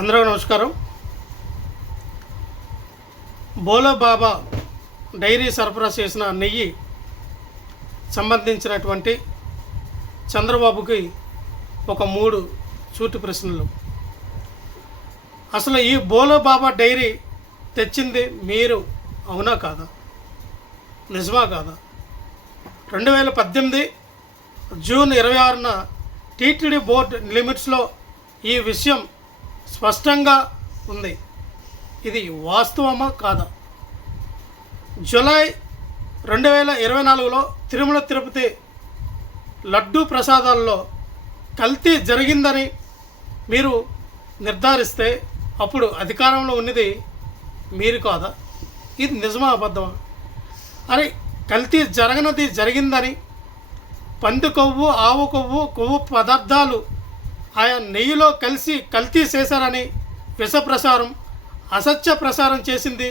అందరూ నమస్కారం. బోలో బాబా డైరీ సరఫరా చేసిన నెయ్యి సంబంధించినటువంటి చంద్రబాబుకి ఒక మూడు సూటి ప్రశ్నలు. అసలు ఈ బోలో బాబా డైరీ తెచ్చింది మీరు అవునా కాదా? నిజమా కాదా? రెండు వేల పద్దెనిమిది జూన్ ఇరవై ఆరున టీటీడీ బోర్డు లిమిట్స్లో ఈ విషయం స్పష్టంగా ఉంది. ఇది వాస్తవమా కాదా? జూలై రెండు వేల ఇరవై నాలుగులో తిరుమల తిరుపతి లడ్డూ ప్రసాదాల్లో కల్తీ జరిగిందని మీరు నిర్ధారిస్తే అప్పుడు అధికారంలో ఉన్నది మీరు కాదా? ఇది నిజమా అబద్ధమా? అరే కల్తీ జరగనది జరిగిందని పంది కొవ్వు ఆవు కొవ్వు కొవ్వు పదార్థాలు ఆయా నెయ్యిలో కలిసి కల్తీ చేశారని విష ప్రసారం అసత్య ప్రసారం చేసింది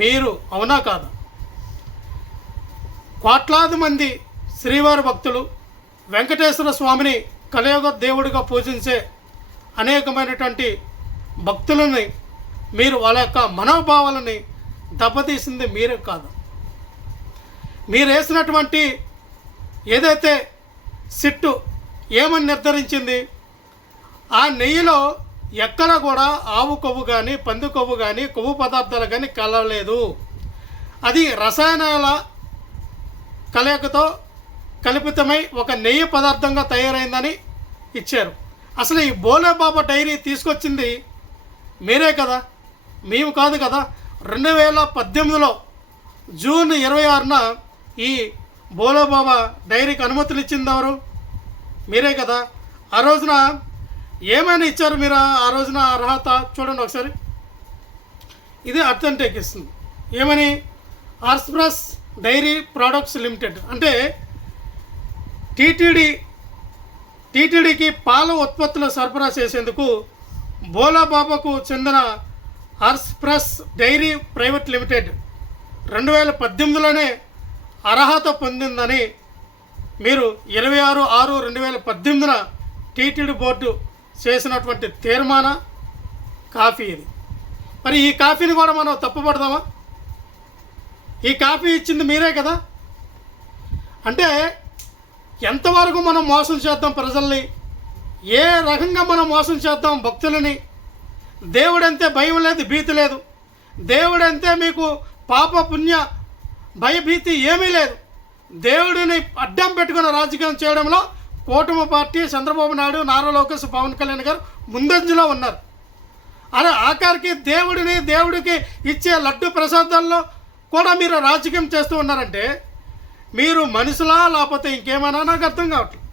మీరు అవునా కాదు? కోట్లాది మంది శ్రీవారి భక్తులు వెంకటేశ్వర స్వామిని కలయుగ దేవుడిగా పూజించే అనేకమైనటువంటి భక్తులని మీరు వాళ్ళ యొక్క మనోభావాలని దెబ్బతీసింది మీరే కాదు. మీరు వేసినటువంటి ఏదైతే సిట్టు ఏమని నిర్ధారించింది? ఆ నెయ్యిలో ఎక్కడ కూడా ఆవు కొవ్వు కానీ పంది కొవ్వు కానీ కొవ్వు పదార్థాలు కానీ కలవలేదు. అది రసాయనాల కలయికతో కల్పితమై ఒక నెయ్యి పదార్థంగా తయారైందని ఇచ్చారు. అసలు ఈ బోలే బాబా డైరీ తీసుకొచ్చింది మీరే కదా? మేము కాదు కదా? రెండు వేల పద్దెనిమిదిలో జూన్ ఇరవై ఆరున ఈ బోలోబాబా డైరీకి అనుమతులు ఇచ్చింది ఎవరు? మీరే కదా? ఆ రోజున ఏమైనా ఇచ్చారు మీరు ఆ రోజున అర్హత? చూడండి ఒకసారి. ఇది అర్థం ఇస్తుంది ఏమని? ఆర్స్ప్రస్ డైరీ ప్రోడక్ట్స్ లిమిటెడ్. అంటే టీటీడీ టీటీడీకి పాల ఉత్పత్తులు సరఫరా చేసేందుకు బోలాబాబాకు చెందిన ఆర్స్ప్రస్ డైరీ ప్రైవేట్ లిమిటెడ్ రెండు వేల పద్దెనిమిదిలోనే అర్హత పొందిందని మీరు ఇరవై ఆరు ఆరు రెండు వేల పద్దెనిమిదిన టీటీడీ బోర్డు చేసినటువంటి తీర్మాన కాఫీ ఇది. మరి ఈ కాఫీని కూడా మనం తప్పుపడదామా? ఈ కాఫీ ఇచ్చింది మీరే కదా? అంటే ఎంతవరకు మనం మోసం చేద్దాం ప్రజల్ని? ఏ రకంగా మనం మోసం చేద్దాం భక్తులని? దేవుడంతే భయం లేదు భీతి లేదు. దేవుడంతే మీకు పాప పుణ్య భయభీతి ఏమీ లేదు. దేవుడిని అడ్డం పెట్టుకున్న రాజకీయం చేయడంలో కూటమి పార్టీ చంద్రబాబు నాయుడు నారా లోకేష్ పవన్ కళ్యాణ్ గారు ముందంజలో ఉన్నారు. అలా ఆఖరికి దేవుడిని దేవుడికి ఇచ్చే లడ్డు ప్రసాదాల్లో కూడా మీరు రాజకీయం చేస్తూ ఉన్నారంటే మీరు మనుషులా లేకపోతే ఇంకేమైనా నాకు అర్థం కావట్లేదు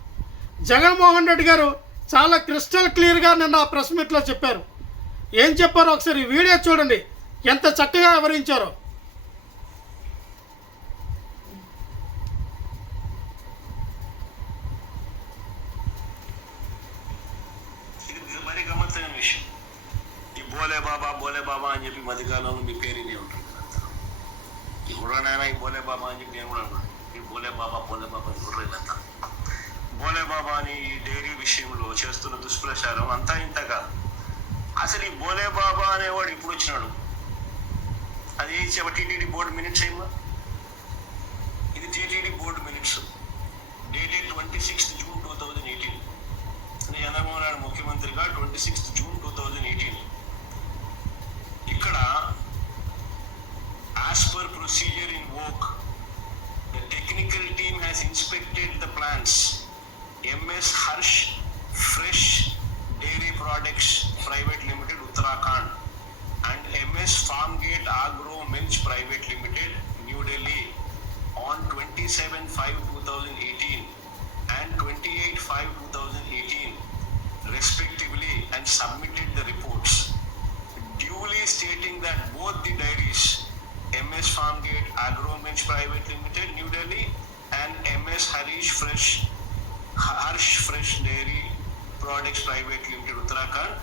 జగన్మోహన్ రెడ్డి గారు చాలా క్రిస్టల్ క్లియర్గా నిన్న ఆ ప్రెస్ మీట్లో చెప్పారు. ఏం చెప్పారో ఒకసారి వీడియో చూడండి. ఎంత చక్కగా వివరించారో ఇది ఇది మరీ గమ్మత్తైన విషయం ఈ బోలే బాబా అని చెప్పి మధ్యకాలంలో మీ పేరు ఇదే ఉంటుంది. ఇప్పుడు నాయన ఈ బోలే బాబా అని చెప్పి నేను కూడా అన్నాను ఈ బోలే బాబా బోలే బాబా అని కూడా ఇదంతా బోలే బాబా అని ఈ డైరీ విషయంలో చేస్తున్న దుష్ప్రచారం అంతా ఇంత కాదు. అసలు ఈ బోలే బాబా అనేవాడు ఇప్పుడు వచ్చినాడు? అది టీటీడీ బోర్డు మినిట్స్ ఏమో? ఇది TTD board minutes. Dated twenty sixth June two thousand eighteen. Chandrababu Naidu ముఖ్యమంత్రిగా twenty sixth June two thousand eighteen. procedure in work. The technical team has inspected the plants. MS Harsh Fresh Dairy Products Private Limited Uttarakhand and MS Farmgate Agro Minch Private Limited New Delhi on 27-5-2018 and 28-5-2018 respectively and submitted the reports duly stating that both the dairies ms farmgate agromilch private limited new delhi and ms harish fresh harsh fresh dairy products private limited uttarakhand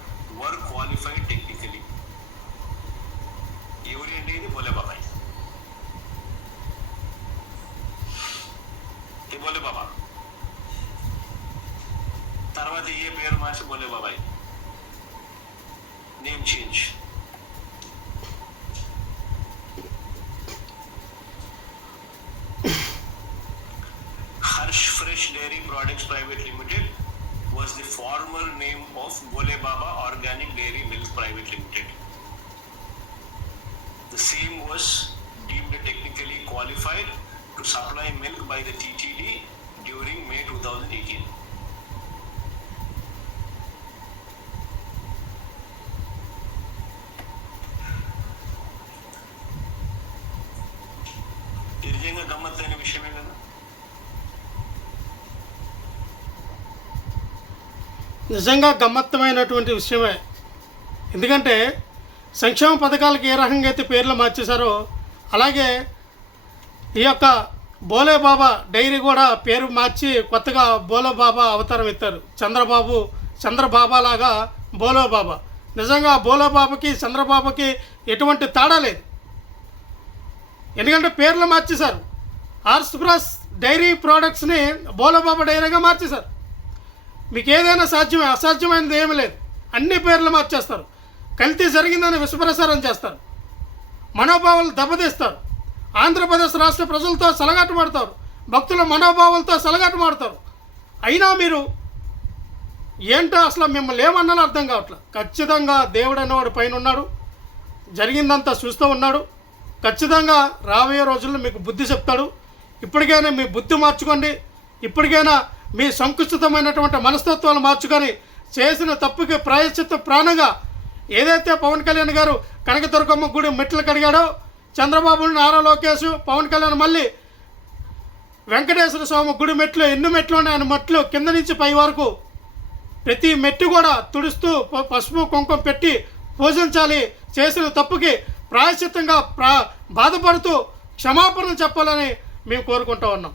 were qualified technically ఎవరి అంటే ఇది బోలే బాబాయ్ ఈ బోలే బాబా తర్వాత ఏ పేరు మార్చి బోలే బాబాయ్ name change. Harsh Fresh Dairy Products Private Limited was the former name of Bole Baba Organic Dairy Milk Private Limited. The same was deemed technically qualified to supply milk by the TTD during May 2018. ఇది నిజంగా గమ్మత్తైన విషయమే కదా నిజంగా గమ్మత్తమైనటువంటి విషయమే. ఎందుకంటే సంక్షేమ పథకాలకు ఏ రకంగా అయితే పేర్లు మార్చేశారో అలాగే ఈ యొక్క బోలే బాబా డైరీ కూడా పేరు మార్చి కొత్తగా బోలో బాబా అవతారం ఎత్తారు. చంద్రబాబు చంద్రబాబా లాగా బోలో బాబా. నిజంగా బోలో బాబాకి చంద్రబాబుకి ఎటువంటి తేడా లేదు. ఎందుకంటే పేర్లు మార్చేశారు. ఆర్స్ప్రస్ డైరీ ప్రోడక్ట్స్ని బోలో బాబా డైరీగా మార్చేశారు. మీకు ఏదైనా సాధ్యమే అసాధ్యమైనది ఏమీ లేదు. అన్ని పేర్లు మార్చేస్తారు. కల్తీ జరిగిందని విశ్వప్రసారం చేస్తారు. మనోభావాలు దెబ్బతీస్తారు. ఆంధ్రప్రదేశ్ రాష్ట్ర ప్రజలతో సలగాటమాడతారు భక్తుల మనోభావాలతో సలగాటమాడతారు అయినా మీరు ఏంటో అసలు మిమ్మల్ని ఏమన్నాలో అర్థం కావట్లేదు. ఖచ్చితంగా దేవుడు అనేవాడు పైన ఉన్నాడు జరిగిందంతా చూస్తూ ఉన్నాడు. ఖచ్చితంగా రాబోయే రోజుల్లో మీకు బుద్ధి చెప్తాడు. ఇప్పటికైనా మీ బుద్ధి మార్చుకోండి. ఇప్పటికైనా మీ సంకుచితమైనటువంటి మనస్తత్వాలు మార్చుకొని చేసిన తప్పుకి ప్రాయశ్చిత్త ప్రాణంగా ఏదైతే పవన్ కళ్యాణ్ గారు కనకదుర్గమ్మ గుడి మెట్లు కడిగాడో చంద్రబాబు నారా లోకేష్ పవన్ కళ్యాణ్ మళ్ళీ వెంకటేశ్వర స్వామి గుడి మెట్లు ఎన్ని మెట్లు ఆయన మెట్లు కింద నుంచి పై వరకు ప్రతి మెట్టు కూడా తుడుస్తూ ప- పసుపు కుంకుమ పెట్టి పూజించాలి. చేసిన తప్పుకి ప్రాయశ్చిత్తంగా ప్రా బాధపడుతూ క్షమాపణ చెప్పాలని మేము కోరుకుంటూ ఉన్నాం.